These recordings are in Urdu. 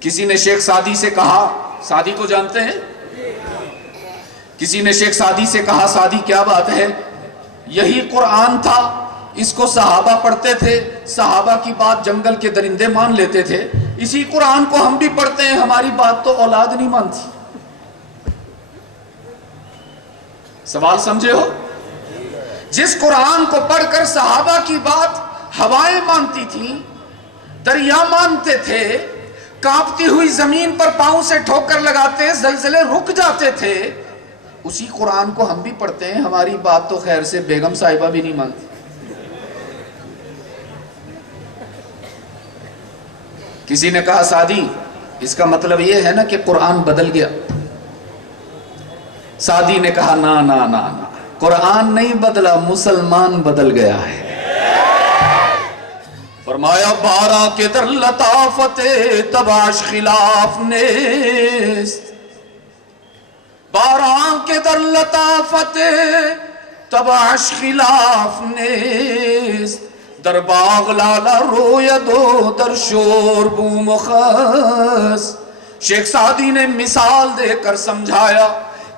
کسی نے شیخ سعدی سے کہا، سعدی کو جانتے ہیں؟ کسی نے شیخ سعدی سے کہا سعدی کیا بات ہے، یہی قرآن تھا، اس کو صحابہ پڑھتے تھے، صحابہ کی بات جنگل کے درندے مان لیتے تھے، اسی قرآن کو ہم بھی پڑھتے ہیں، ہماری بات تو اولاد نہیں مانتی۔ سوال سمجھے ہو؟ جس قرآن کو پڑھ کر صحابہ کی بات ہوائیں مانتی تھیں، دریا مانتے تھے، کانپتی ہوئی زمین پر پاؤں سے ٹھوکر لگاتے زلزلے رک جاتے تھے، اسی قرآن کو ہم بھی پڑھتے ہیں، ہماری بات تو خیر سے بیگم صاحبہ بھی نہیں مانتی۔ کسی نے کہا سعدی اس کا مطلب یہ ہے نا کہ قرآن بدل گیا۔ سعدی نے کہا نا نا نا نا، قرآن نہیں بدلا، مسلمان بدل گیا ہے۔ فرمایا بارہ کے در لطافت تباش خلاف نیست، بارہ کے در لطافت تباش خلاف نیست، در باغ لالا روید و در شور بوم خس۔ شیخ سعدی نے مثال دے کر سمجھایا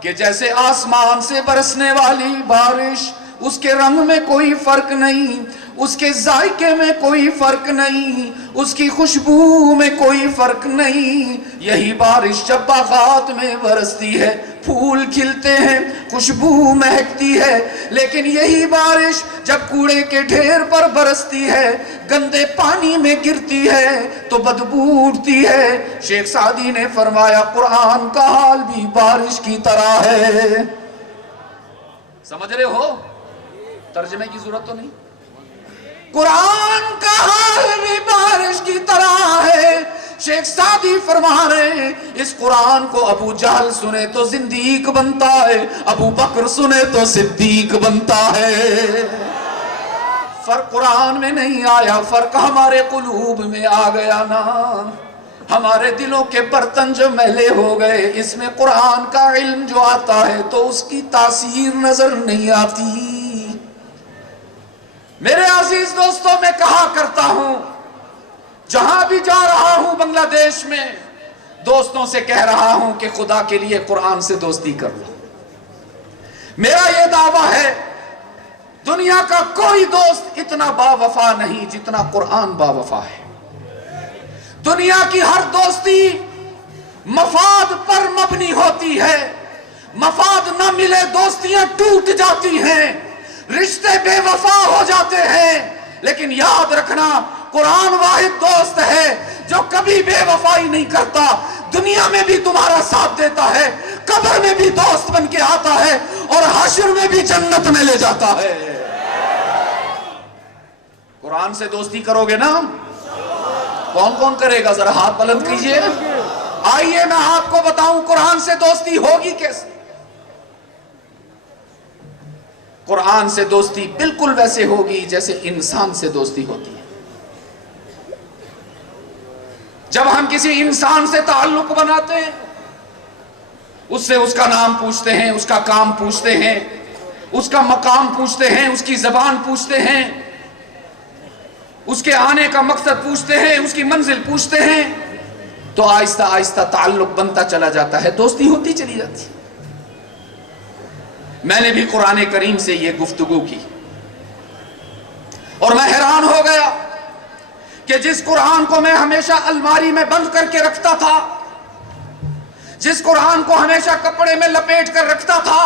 کہ جیسے آسمان سے برسنے والی بارش، اس کے رنگ میں کوئی فرق نہیں، اس کے ذائقے میں کوئی فرق نہیں، اس کی خوشبو میں کوئی فرق نہیں، یہی بارش جب باغات میں برستی ہے، پھول کھلتے ہیں، خوشبو مہکتی ہے، لیکن یہی بارش جب کوڑے کے ڈھیر پر برستی ہے، گندے پانی میں گرتی ہے تو بدبو اٹھتی ہے۔ شیخ سعدی نے فرمایا قرآن کا حال بھی بارش کی طرح ہے۔ سمجھ رہے ہو؟ ترجمے کی ضرورت تو نہیں؟ قرآن کا حال بھی بارش کی طرح ہے۔ شیخ سعدی فرما رہے ہیں اس قرآن کو ابو جہل سنے تو زندیق بنتا ہے، ابو بکر سنے تو صدیق بنتا ہے۔ فرق قرآن میں نہیں آیا، فرق ہمارے قلوب میں آ گیا نا، ہمارے دلوں کے برتن جو میلے ہو گئے، اس میں قرآن کا علم جو آتا ہے تو اس کی تاثیر نظر نہیں آتی۔ میرے عزیز دوستوں، میں کہا کرتا ہوں، جہاں بھی جا رہا ہوں بنگلہ دیش میں، دوستوں سے کہہ رہا ہوں کہ خدا کے لیے قرآن سے دوستی کر لو۔ میرا یہ دعویٰ ہے دنیا کا کوئی دوست اتنا با وفا نہیں جتنا قرآن با وفا ہے۔ دنیا کی ہر دوستی مفاد پر مبنی ہوتی ہے، مفاد نہ ملے دوستیاں ٹوٹ جاتی ہیں، رشتے بے وفا ہو جاتے ہیں، لیکن یاد رکھنا قرآن واحد دوست ہے جو کبھی بے وفائی نہیں کرتا، دنیا میں بھی تمہارا ساتھ دیتا ہے، قبر میں بھی دوست بن کے آتا ہے، اور حشر میں بھی جنت میں لے جاتا ہے۔ قرآن سے دوستی کرو گے نا؟ کون کون کرے گا؟ ذرا ہاتھ بلند کیجئے۔ آئیے میں آپ کو بتاؤں قرآن سے دوستی ہوگی کیسے۔ قرآن سے دوستی بالکل ویسے ہوگی جیسے انسان سے دوستی ہوتی ہے۔ جب ہم کسی انسان سے تعلق بناتے ہیں، اس سے اس کا نام پوچھتے ہیں، اس کا کام پوچھتے ہیں، اس کا مقام پوچھتے ہیں، اس کی زبان پوچھتے ہیں، اس کے آنے کا مقصد پوچھتے ہیں، اس کی منزل پوچھتے ہیں، تو آہستہ آہستہ تعلق بنتا چلا جاتا ہے، دوستی ہوتی چلی جاتی ہے۔ میں نے بھی قرآن کریم سے یہ گفتگو کی اور میں حیران ہو گیا کہ جس قرآن کو میں ہمیشہ الماری میں بند کر کے رکھتا تھا، جس قرآن کو ہمیشہ کپڑے میں لپیٹ کر رکھتا تھا،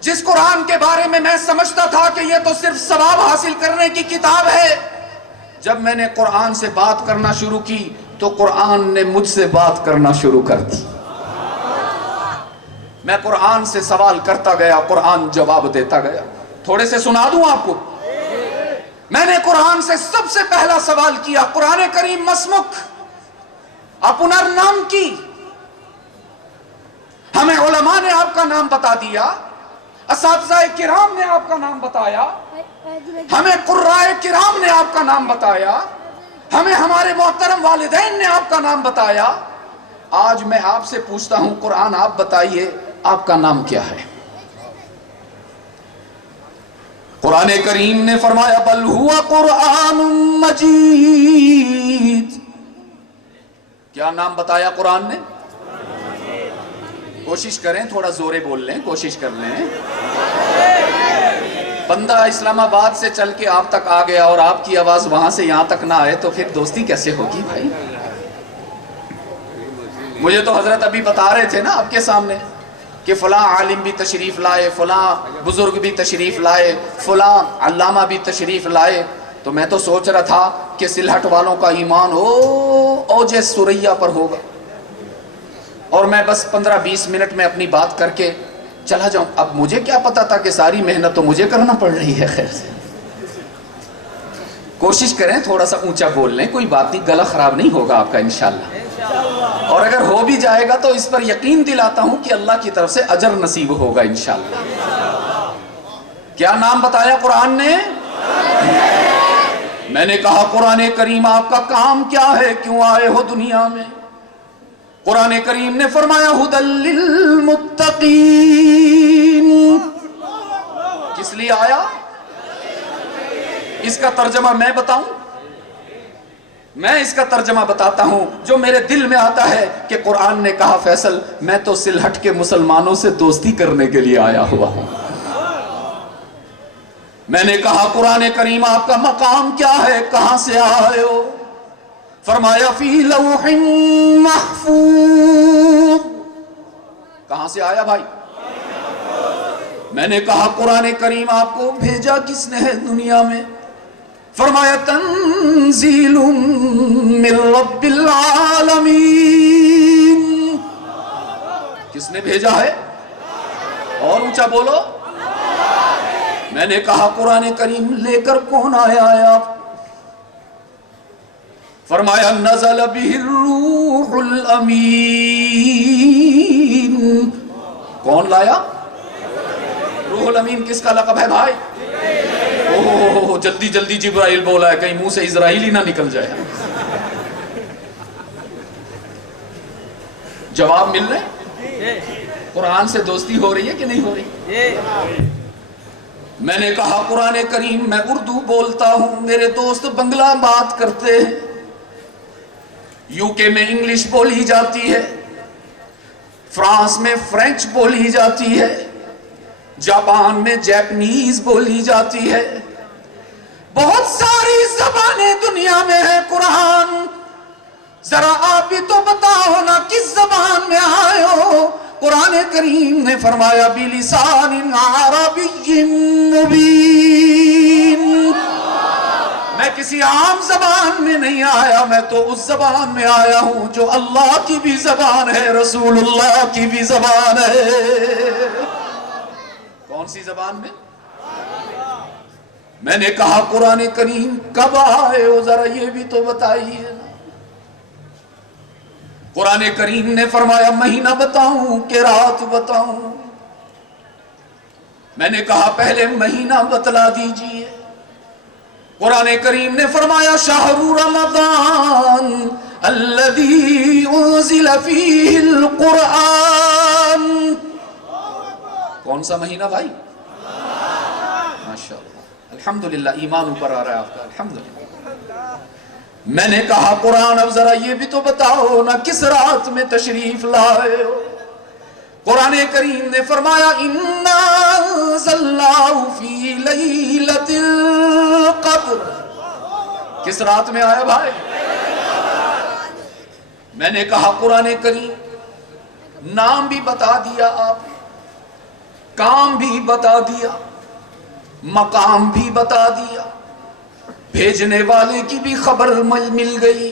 جس قرآن کے بارے میں میں سمجھتا تھا کہ یہ تو صرف ثواب حاصل کرنے کی کتاب ہے، جب میں نے قرآن سے بات کرنا شروع کی تو قرآن نے مجھ سے بات کرنا شروع کر دی۔ میں قرآن سے سوال کرتا گیا، قرآن جواب دیتا گیا۔ تھوڑے سے سنا دوں آپ کو۔ میں نے قرآن سے سب سے پہلا سوال کیا، قرآن کریم مسمک، اپنر نام کی؟ ہمیں علماء نے آپ کا نام بتا دیا، اساتذہ کرام نے آپ کا نام بتایا، ہمیں قرائے کرام نے آپ کا نام بتایا، ہمیں ہمارے محترم والدین نے آپ کا نام بتایا۔ آج میں آپ سے پوچھتا ہوں، قرآن آپ بتائیے آپ کا نام کیا ہے؟ قرآن کریم نے فرمایا بل ہوا قرآن مجید، کیا نام بتایا قرآن نے؟ کوشش کریں تھوڑا زورے بول لیں، کوشش کر لیں. بندہ اسلام آباد سے چل کے آپ تک آ گیا اور آپ کی آواز وہاں سے یہاں تک نہ آئے تو پھر دوستی کیسے ہوگی بھائی؟ مجھے تو حضرت ابھی بتا رہے تھے نا آپ کے سامنے کہ فلاں عالم بھی تشریف لائے، فلاں بزرگ بھی تشریف لائے، فلاں علامہ بھی تشریف لائے. تو میں تو سوچ رہا تھا کہ سلہٹ والوں کا ایمان اوج سریا پر ہوگا اور میں بس 15-20 منٹ میں اپنی بات کر کے چلا جاؤں. اب مجھے کیا پتا تھا کہ ساری محنت تو مجھے کرنا پڑ رہی ہے. خیر سے کوشش کریں تھوڑا سا اونچا بول لیں، کوئی بات نہیں، گلا خراب نہیں ہوگا آپ کا انشاءاللہ. اور اگر ہو بھی جائے گا تو اس پر یقین دلاتا ہوں کہ اللہ کی طرف سے اجر نصیب ہوگا انشاءاللہ. کیا نام بتایا قرآن نے؟ میں نے کہا قرآن کریم آپ کا کام کیا ہے، کیوں آئے ہو دنیا میں؟ قرآن کریم نے فرمایا ھدی للمتقین. کس لیے آیا؟ اس کا ترجمہ میں بتاؤں؟ میں اس کا ترجمہ بتاتا ہوں جو میرے دل میں آتا ہے کہ قرآن نے کہا فیصل میں تو سلہٹ کے مسلمانوں سے دوستی کرنے کے لیے آیا ہوا ہوں. میں نے کہا قرآن کریم آپ کا مقام کیا ہے، کہاں سے آئے ہو؟ فرمایا فی لوح محفوظ. کہاں سے آیا بھائی؟ میں نے کہا قرآن کریم آپ کو بھیجا کس نے ہے دنیا میں؟ فرمایا تنزیل من رب العالمین. کس نے بھیجا ہے؟ اور اونچا بولو. میں نے کہا قرآن کریم لے کر کون آیا ہے آپ؟ فرمایا نزل به الروح الامین. کون لایا؟ روح الامین کس کا لقب ہے بھائی؟ اوہ جلدی جلدی جبرائیل بولا ہے، کہیں منہ سے اسرائیل ہی نہ نکل جائے. جواب مل رہے؟ قرآن سے دوستی ہو رہی ہے کہ نہیں ہو رہی؟ میں نے کہا قرآن کریم میں اردو بولتا ہوں، میرے دوست بنگلہ بات کرتے ہیں، یو کے میں انگلش بولی جاتی ہے، فرانس میں فرینچ بولی جاتی ہے، جاپان میں جاپنیز بولی جاتی ہے، بہت ساری زبانیں دنیا میں ہیں. قرآن ذرا آپ بھی تو بتاؤ نا کس زبان میں آئے ہو؟ قرآن کریم نے فرمایا بلسان عربی مبین. میں کسی عام زبان میں نہیں آیا، میں تو اس زبان میں آیا ہوں جو اللہ کی بھی زبان ہے، رسول اللہ کی بھی زبان ہے. کون سی زبان میں؟ میں نے کہا قرآن کریم کب آئے ہو ذرا یہ بھی تو بتائیے نا. قرآن کریم نے فرمایا مہینہ بتاؤں کہ رات بتاؤں؟ میں نے کہا پہلے مہینہ بتلا دیجئے. قرآن کریم نے فرمایا شہر رمضان الذی انزل فیہ القرآن. کون سا مہینہ بھائی؟ ماشاءاللہ الحمدللہ ایمان اوپر آ رہا ہے آپ کا الحمدللہ. میں نے کہا قرآن اب ذرا یہ بھی تو بتاؤ نا کس رات میں تشریف لائے ہو؟ قرآن کریم نے فرمایا اِنَّا أَنزَلْنَاهُ فِي لَيْلَةِ الْقَدْرِ. کس رات میں آیا بھائی؟ میں نے کہا قرآن کریم نام بھی بتا دیا آپ، کام بھی بتا دیا، مقام بھی بتا دیا، بھیجنے والے کی بھی خبر مل گئی،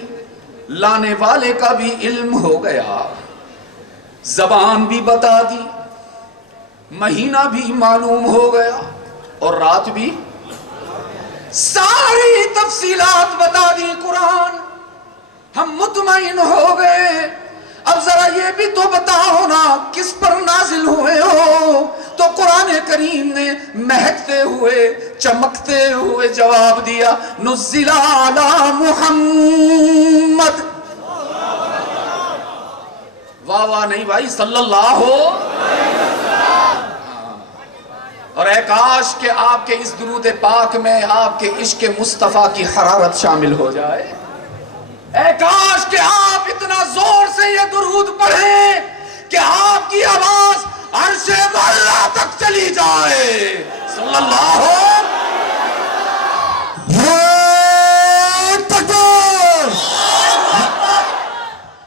لانے والے کا بھی علم ہو گیا، زبان بھی بتا دی، مہینہ بھی معلوم ہو گیا اور رات بھی، ساری تفصیلات بتا دی قرآن. ہم مطمئن ہو گئے. اب ذرا یہ بھی تو بتاؤ نا کس پر نازل ہوئے ہو؟ تو قرآن کریم نے مہکتے ہوئے چمکتے ہوئے جواب دیا نزل علی محمد. واہ واہ نہیں بھائی، صلی اللہ ہو. اور اے کاش کہ آپ کے اس درود پاک میں آپ کے عشق مصطفیٰ کی حرارت شامل ہو جائے. اے کاش کہ آپ اتنا درود پڑھیں کہ آپ کی آواز عرش معلا تک چلی جائے. صلی اللہ